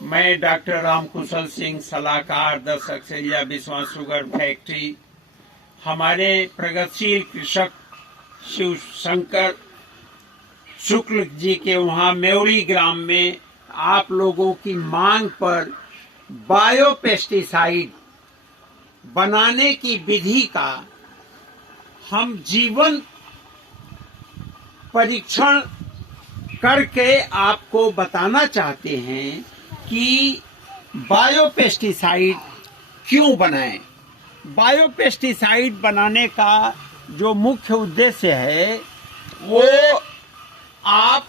मैं डॉक्टर रामकुशल सिंह, सलाहकार 10 अक्सरिया विश्वास शुगर फैक्ट्री। हमारे प्रगतिशील कृषक शिव शंकर शुक्ल जी के वहाँ मेवड़ी ग्राम में आप लोगों की मांग पर बायो पेस्टिसाइड बनाने की विधि का हम जीवन परीक्षण करके आपको बताना चाहते हैं कि बायो पेस्टिसाइड क्यों बनाएं। बायो पेस्टिसाइड बनाने का जो मुख्य उद्देश्य है वो आप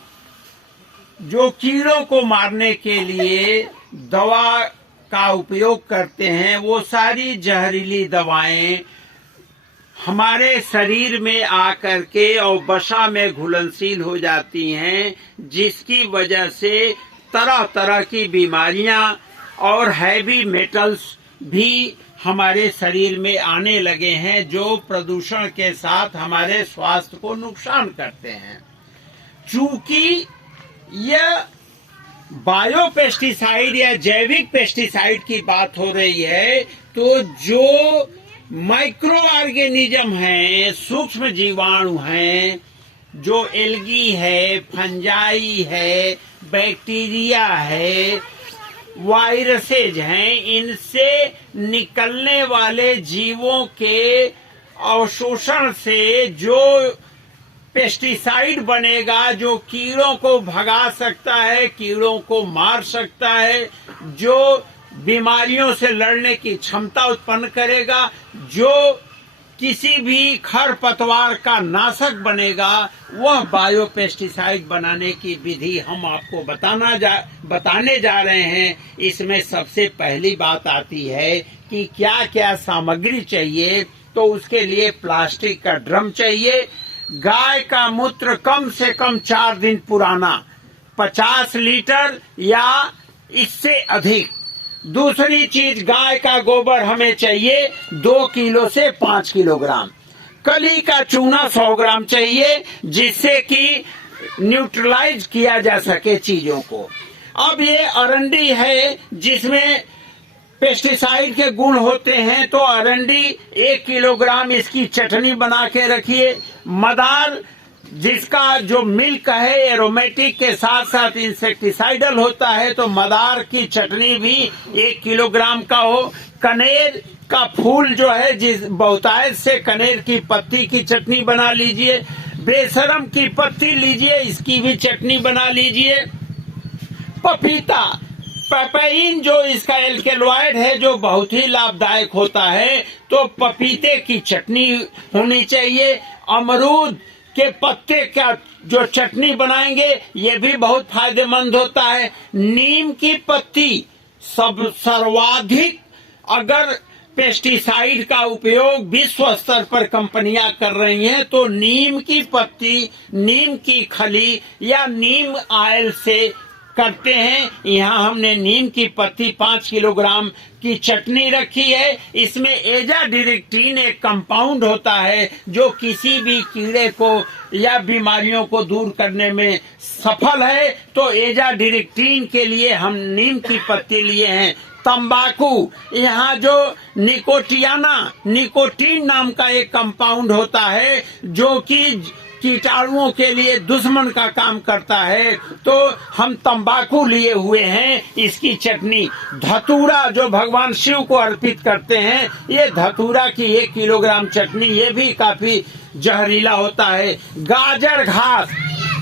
जो कीड़ों को मारने के लिए दवा का उपयोग करते हैं वो सारी जहरीली दवाएं हमारे शरीर में आकर के और वसा में घुलनशील हो जाती हैं, जिसकी वजह से तरह तरह की बीमारियां और हैवी मेटल्स भी हमारे शरीर में आने लगे हैं, जो प्रदूषण के साथ हमारे स्वास्थ्य को नुकसान करते हैं। चूंकि यह बायो पेस्टिसाइड या जैविक पेस्टिसाइड की बात हो रही है, तो जो माइक्रो ऑर्गेनिज्म हैं, सूक्ष्म जीवाणु हैं, जो एल्गी है, फंजाई है, बैक्टीरिया है, वायरसेज हैं, इनसे निकलने वाले जीवों के अवशोषण से जो पेस्टिसाइड बनेगा, जो कीड़ों को भगा सकता है, कीड़ों को मार सकता है, जो बीमारियों से लड़ने की क्षमता उत्पन्न करेगा, जो किसी भी खरपतवार का नाशक बनेगा, वह बायो पेस्टिसाइड बनाने की विधि हम आपको बताने जा रहे हैं। इसमें सबसे पहली बात आती है कि क्या क्या सामग्री चाहिए। तो उसके लिए प्लास्टिक का ड्रम चाहिए, गाय का मूत्र कम से कम 4 दिन पुराना 50 लीटर या इससे अधिक। दूसरी चीज, गाय का गोबर हमें चाहिए 2 किलो से 5 किलोग्राम। कली का चूना 100 ग्राम चाहिए, जिससे कि न्यूट्रलाइज किया जा सके चीजों को। अब ये अरंडी है जिसमें पेस्टिसाइड के गुण होते हैं, तो अरंडी 1 किलोग्राम इसकी चटनी बना के रखिए। मदार, जिसका जो मिल्क है एरोमेटिक के साथ साथ इंसेक्टिसाइडल होता है, तो मदार की चटनी भी 1 किलोग्राम का हो। कनेर का फूल जो है, जिस बहुतायत से कनेर की पत्ती की चटनी बना लीजिए। बेशरम की पत्ती लीजिए, इसकी भी चटनी बना लीजिए। पपीता, पेपाइन जो इसका एल्केलॉइड है, जो बहुत ही लाभदायक होता है, तो पपीते की चटनी होनी चाहिए। अमरूद के पत्ते का जो चटनी बनाएंगे ये भी बहुत फायदेमंद होता है। नीम की पत्ती सर्वाधिक, अगर पेस्टिसाइड का उपयोग विश्व स्तर पर कंपनियां कर रही हैं, तो नीम की पत्ती, नीम की खली या नीम ऑयल से करते हैं। यहाँ हमने नीम की पत्ती 5 किलोग्राम की चटनी रखी है। इसमें एजाडिरेक्टिन एक कंपाउंड होता है, जो किसी भी कीड़े को या बीमारियों को दूर करने में सफल है। तो एजाडिरेक्टिन के लिए हम नीम की पत्ती लिए हैं। तंबाकू, यहाँ जो निकोटीन नाम का एक कंपाउंड होता है, जो कि कीटाणुओं के लिए दुश्मन का काम करता है, तो हम तंबाकू लिए हुए हैं। इसकी चटनी। धतूरा, जो भगवान शिव को अर्पित करते हैं, ये धतूरा की 1 किलोग्राम चटनी, ये भी काफी जहरीला होता है। गाजर घास,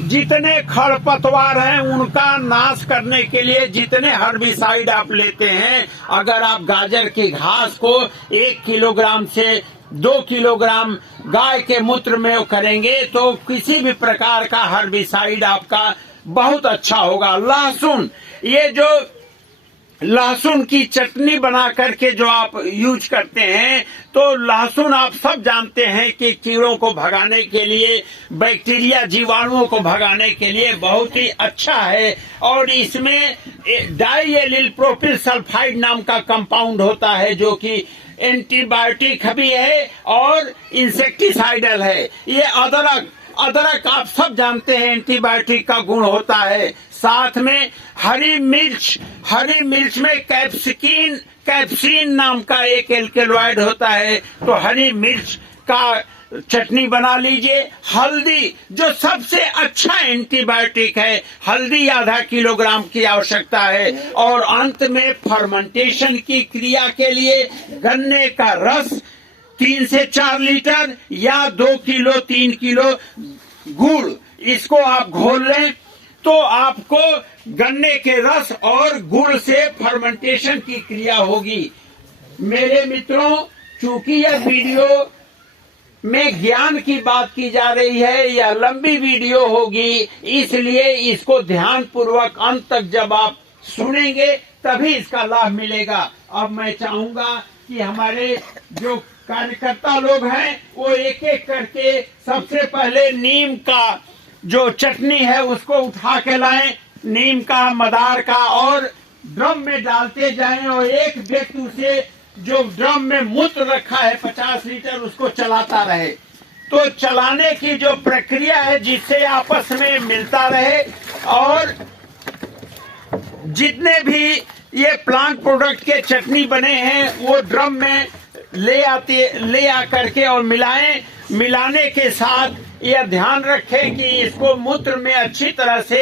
जितने खरपतवार हैं उनका नाश करने के लिए जितने हर्बिसाइड आप लेते हैं, अगर आप गाजर की घास को 1 किलोग्राम से 2 किलोग्राम गाय के मूत्र में करेंगे, तो किसी भी प्रकार का हर्बिसाइड आपका बहुत अच्छा होगा। लहसुन, ये जो लहसुन की चटनी बना करके जो आप यूज करते हैं, तो लहसुन आप सब जानते हैं कि कीड़ों को भगाने के लिए, बैक्टीरिया जीवाणुओं को भगाने के लिए बहुत ही अच्छा है। और इसमें डाइएलिल प्रोपिल सल्फाइड नाम का कंपाउंड होता है, जो कि एंटीबायोटिक भी है और इंसेक्टिसाइडल है। ये अदरक आप सब जानते हैं, एंटीबायोटिक का गुण होता है। साथ में हरी मिर्च में कैप्सिन नाम का एक एल्केलॉइड होता है, तो हरी मिर्च का चटनी बना लीजिए। हल्दी जो सबसे अच्छा एंटीबायोटिक है, हल्दी आधा किलोग्राम की आवश्यकता है। और अंत में फर्मेंटेशन की क्रिया के लिए गन्ने का रस 3 से 4 लीटर या 2 किलो 3 किलो गुड़, इसको आप घोल लें तो आपको गन्ने के रस और गुड़ से फर्मेंटेशन की क्रिया होगी। मेरे मित्रों, चूंकि यह वीडियो में ज्ञान की बात की जा रही है, यह लंबी वीडियो होगी, इसलिए इसको ध्यान पूर्वक अंत तक जब आप सुनेंगे तभी इसका लाभ मिलेगा। अब मैं चाहूंगा कि हमारे जो कार्यकर्ता लोग हैं वो एक एक करके सबसे पहले नीम का जो चटनी है उसको उठा के लाएं, नीम का, मदार का, और ड्रम में डालते जाएं और एक व्यक्ति उसे जो ड्रम में मूत्र रखा है 50 लीटर उसको चलाता रहे। तो चलाने की जो प्रक्रिया है जिससे आपस में मिलता रहे, और जितने भी ये प्लांट प्रोडक्ट के चटनी बने हैं वो ड्रम में ले आ करके और मिलाने के साथ यह ध्यान रखें कि इसको मूत्र में अच्छी तरह से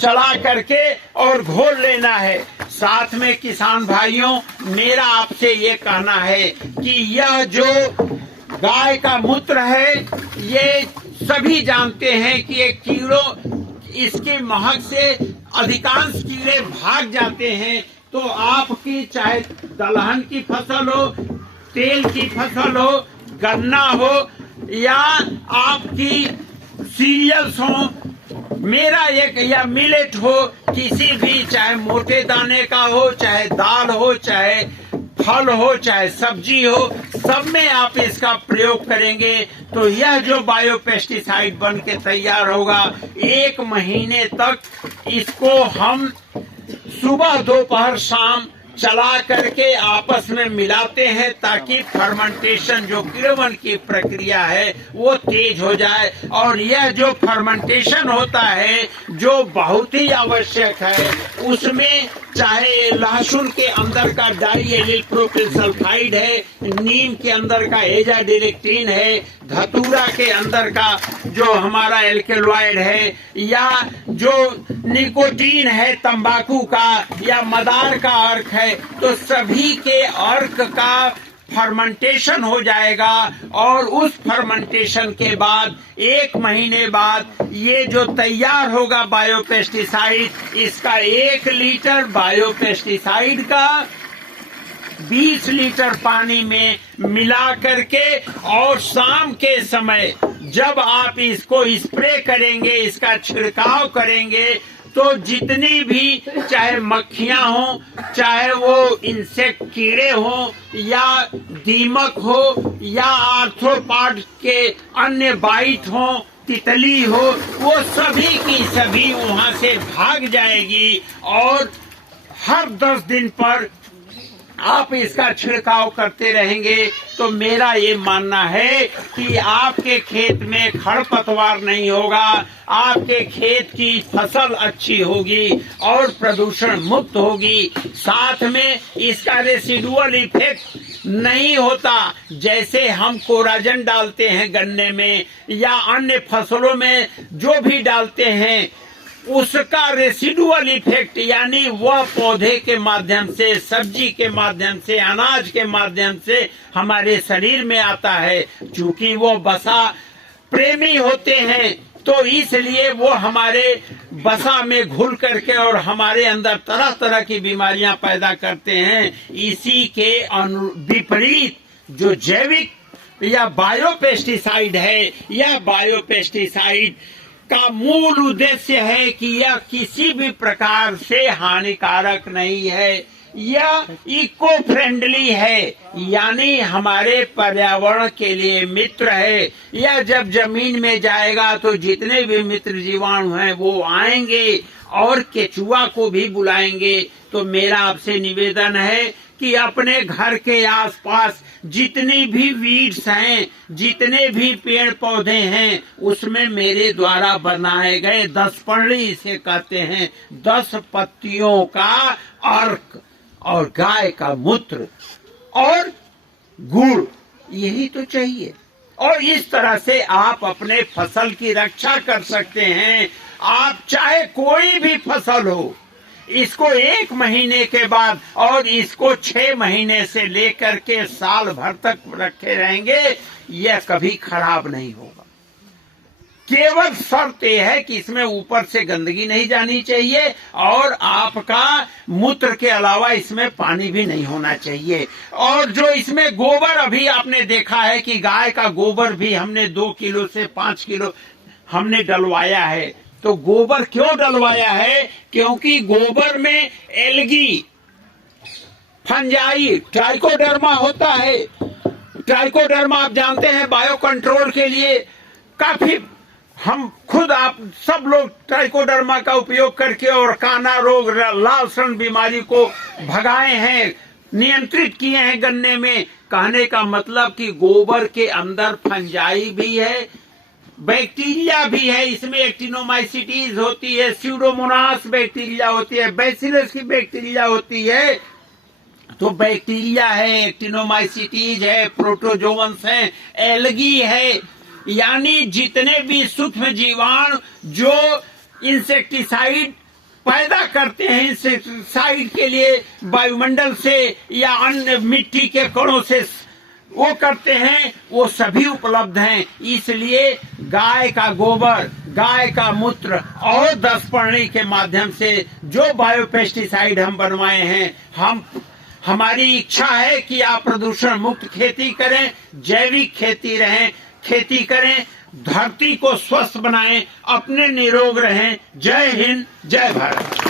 चला करके और घोल लेना है। साथ में किसान भाइयों, मेरा आपसे ये कहना है कि यह जो गाय का मूत्र है, ये सभी जानते हैं कि एक कीड़ों, इसके महक से अधिकांश कीड़े भाग जाते हैं। तो आपकी चाहे दलहन की फसल हो, तेल की फसल हो, गन्ना हो, या आपकी सीरियल्स हो, मेरा एक या मिलेट हो, किसी भी, चाहे मोटे दाने का हो, चाहे दाल हो, चाहे फल हो, चाहे सब्जी हो, सब में आप इसका प्रयोग करेंगे तो यह जो बायोपेस्टिसाइड बन के तैयार होगा, 1 महीने तक इसको हम सुबह, दोपहर, शाम चला करके आपस में मिलाते हैं ताकि फर्मेंटेशन जो किण्वन की प्रक्रिया है वो तेज हो जाए। और यह जो फर्मेंटेशन होता है जो बहुत ही आवश्यक है, उसमें चाहे लहसुन के अंदर का डाई प्रोपिल सल्फाइड है, नीम के अंदर का एजाडिरेक्टिन है, धतूरा के अंदर का जो हमारा एल्केलॉइड है, या जो निकोटीन है तंबाकू का, या मदार का अर्क है, तो सभी के अर्क का फर्मेंटेशन हो जाएगा। और उस फर्मेंटेशन के बाद 1 महीने बाद ये जो तैयार होगा बायोपेस्टिसाइड, इसका 1 लीटर बायोपेस्टिसाइड का 20 लीटर पानी में मिला करके, और शाम के समय जब आप इसको स्प्रे करेंगे, इसका छिड़काव करेंगे, तो जितनी भी चाहे मक्खियां हो, चाहे वो इंसेक्ट कीड़े हो, या दीमक हो, या आर्थ्रोपॉड के अन्य बाइट हो, तितली हो, वो सभी की सभी वहां से भाग जाएगी। और हर 10 दिन पर आप इसका छिड़काव करते रहेंगे तो मेरा ये मानना है कि आपके खेत में खरपतवार नहीं होगा, आपके खेत की फसल अच्छी होगी और प्रदूषण मुक्त होगी। साथ में इसका रेसिडुअल इफेक्ट नहीं होता, जैसे हम कोराजन डालते हैं गन्ने में या अन्य फसलों में जो भी डालते हैं, उसका रेसिडुअल इफेक्ट यानी वह पौधे के माध्यम से, सब्जी के माध्यम से, अनाज के माध्यम से हमारे शरीर में आता है। चूंकि वो बसा प्रेमी होते हैं तो इसलिए वो हमारे बसा में घुल करके और हमारे अंदर तरह तरह की बीमारियां पैदा करते हैं। इसी के विपरीत जो जैविक या बायोपेस्टिसाइड है, यह बायोपेस्टिसाइड का मूल उद्देश्य है कि यह किसी भी प्रकार से हानिकारक नहीं है, यह इको फ्रेंडली है, यानी हमारे पर्यावरण के लिए मित्र है। यह जब जमीन में जाएगा तो जितने भी मित्र जीवाणु हैं वो आएंगे और केचुआ को भी बुलाएंगे। तो मेरा आपसे निवेदन है कि अपने घर के आसपास जितनी भी वीड्स हैं, जितने भी पेड़ पौधे हैं, उसमें मेरे द्वारा बनाए गए 10 पर्णी, इसे कहते हैं 10 पत्तियों का अर्क, और गाय का मूत्र और गुड़, यही तो चाहिए। और इस तरह से आप अपने फसल की रक्षा कर सकते हैं। आप चाहे कोई भी फसल हो, इसको 1 महीने के बाद और इसको 6 महीने से लेकर के साल भर तक रखे रहेंगे, यह कभी खराब नहीं होगा। केवल शर्त यह है कि इसमें ऊपर से गंदगी नहीं जानी चाहिए और आपका मूत्र के अलावा इसमें पानी भी नहीं होना चाहिए। और जो इसमें गोबर, अभी आपने देखा है कि गाय का गोबर भी हमने 2 किलो से 5 किलो हमने डलवाया है। तो गोबर क्यों डलवाया है? क्योंकि गोबर में एल्गी, फंजाई, ट्राइकोडर्मा होता है। ट्राइकोडर्मा आप जानते हैं बायो कंट्रोल के लिए काफी, हम खुद आप सब लोग ट्राइकोडर्मा का उपयोग करके और काना रोग, लाल सन बीमारी को भगाए हैं, नियंत्रित किए हैं गन्ने में। कहने का मतलब कि गोबर के अंदर फंजाई भी है, बैक्टीरिया भी है, इसमें एक्टिनोमाइसिटीज होती है, स्यूडोमोनास बैक्टीरिया होती है, बैसिलस की बैक्टीरिया होती है। तो बैक्टीरिया है, एक्टिनोमाइसिटीज है, प्रोटोजोअन्स है, एल्गी है, यानी जितने भी सूक्ष्म जीवाणु जो इंसेक्टिसाइड पैदा करते हैं, इंसेक्टिसाइड के लिए वायुमंडल से या अन्य मिट्टी के कणों से वो करते हैं, वो सभी उपलब्ध हैं। इसलिए गाय का गोबर, गाय का मूत्र और 10 पर्णी के माध्यम से जो बायोपेस्टिसाइड हम बनवाए हैं, हमारी इच्छा है कि आप प्रदूषण मुक्त खेती करें, जैविक खेती करें, धरती को स्वस्थ बनाएं, अपने निरोग रहें। जय हिंद, जय भारत।